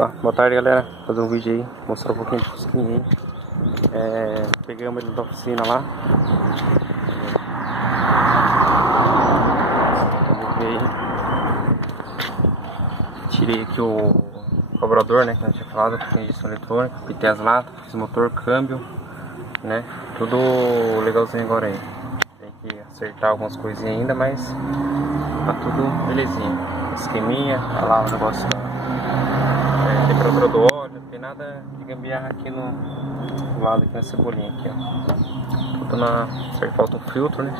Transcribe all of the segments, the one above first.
Tá, boa tarde, galera. Vou fazer um vídeo aí, mostrar um pouquinho de Fusquinha aí. Pegamos ele da oficina lá. Vamos ver aí. Tirei aqui o carburador, né, que a gente tinha falado, que tem injeção eletrônica, pitei as latas, fiz motor, câmbio, né, tudo legalzinho agora aí. Tem que acertar algumas coisinhas ainda, mas tá tudo belezinha. Esqueminha, tá lá o negócio da temperatura do óleo, não tem nada de gambiarra aqui no lado, aqui na cebolinha aqui, ó. Tudo na certo, falta um filtro, né.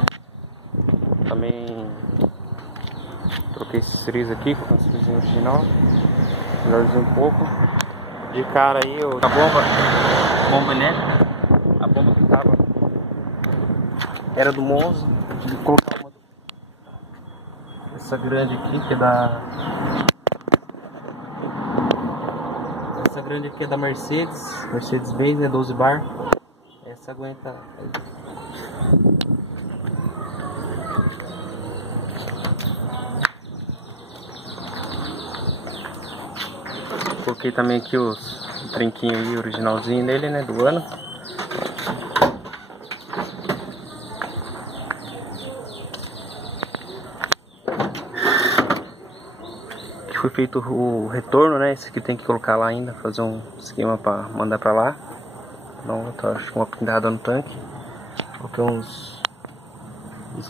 Também troquei esses trilhos aqui com esse trilhozinho original, melhorzinho um pouco. De cara aí, a bomba elétrica, a bomba que tava era do Monza. Tive que colocar uma essa grande aqui, que é da Mercedes-Benz, né, 12 bar. Essa aguenta aí. Coloquei também aqui o trinquinho aí, originalzinho dele, né, do ano. Aqui foi feito o retorno, né, esse aqui tem que colocar lá ainda, fazer um esquema para mandar para lá. Então, acho que uma pintada no tanque. Coloquei uns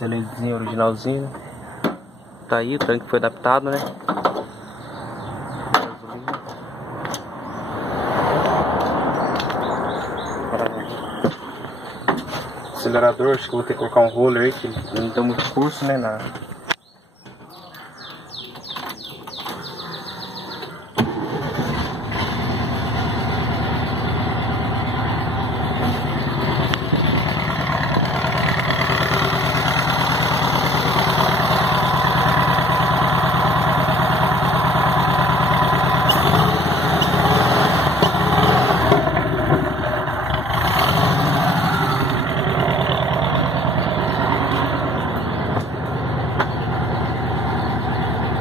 LEDzinho originalzinho, né. Tá aí, o tanque foi adaptado, né. Acelerador, acho que vou ter que colocar um roller aí, que não tem muito curso, né,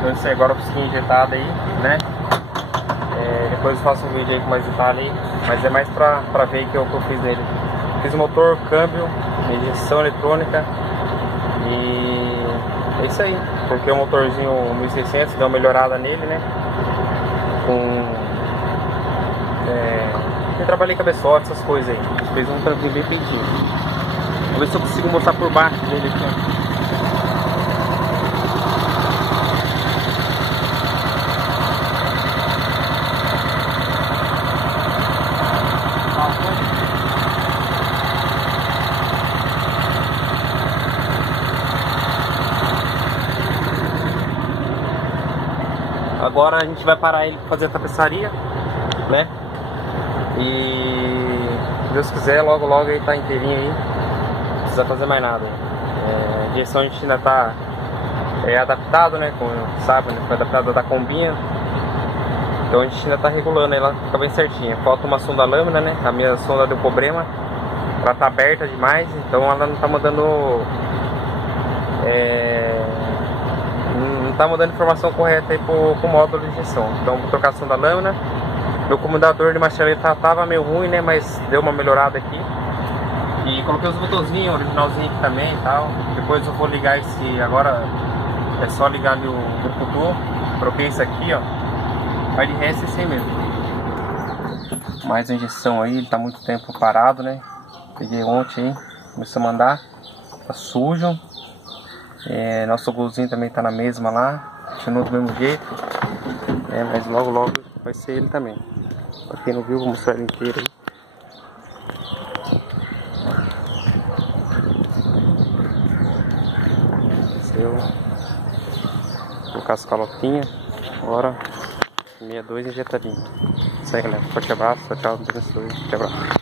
Então isso aí, agora o Fusquinha injetado aí, né. Depois eu faço um vídeo aí com mais detalhe aí, mas é mais pra ver que é o que eu fiz nele. Fiz motor, câmbio, injeção eletrônica e é isso aí. Coloquei o motorzinho 1600, deu uma melhorada nele, né. Eu trabalhei cabeçote, essas coisas aí. A gente fez um tampinho bem feitinho. Vamos ver se eu consigo mostrar por baixo dele aqui, ó. Agora a gente vai parar ele para fazer a tapeçaria, né? E se Deus quiser, logo logo ele tá inteirinho aí. Não precisa fazer mais nada. A direção a gente ainda tá adaptado, né? Como sabe, né? Foi adaptado da combinha. Então a gente ainda tá regulando ela, fica bem certinha. Falta uma sonda lâmina, né? A minha sonda deu problema. Ela tá aberta demais, então ela não tá mandando não tá mandando informação correta aí pro módulo de injeção. Então vou trocar a sonda lâmina. Meu comutador de marchaleta tava meio ruim, né, mas deu uma melhorada aqui. E coloquei os botãozinhos originalzinho aqui também e tal. Depois eu vou ligar esse, agora é só ligar ali o motor. Troquei isso aqui, ó. Mas de resto é assim mesmo. Mais a injeção aí, ele tá muito tempo parado, né. Peguei ontem aí, comecei a mandar. Tá sujo. Nosso golzinho também tá na mesma lá, continuou do mesmo jeito, mas logo logo vai ser ele também. Pra quem não viu, vou mostrar ele inteiro aí. Desceu, vou colocar as calotinhas, agora 62 injetadinho. Isso aí, galera, forte abraço, tchau, tchau, Deus abençoe, forte abraço.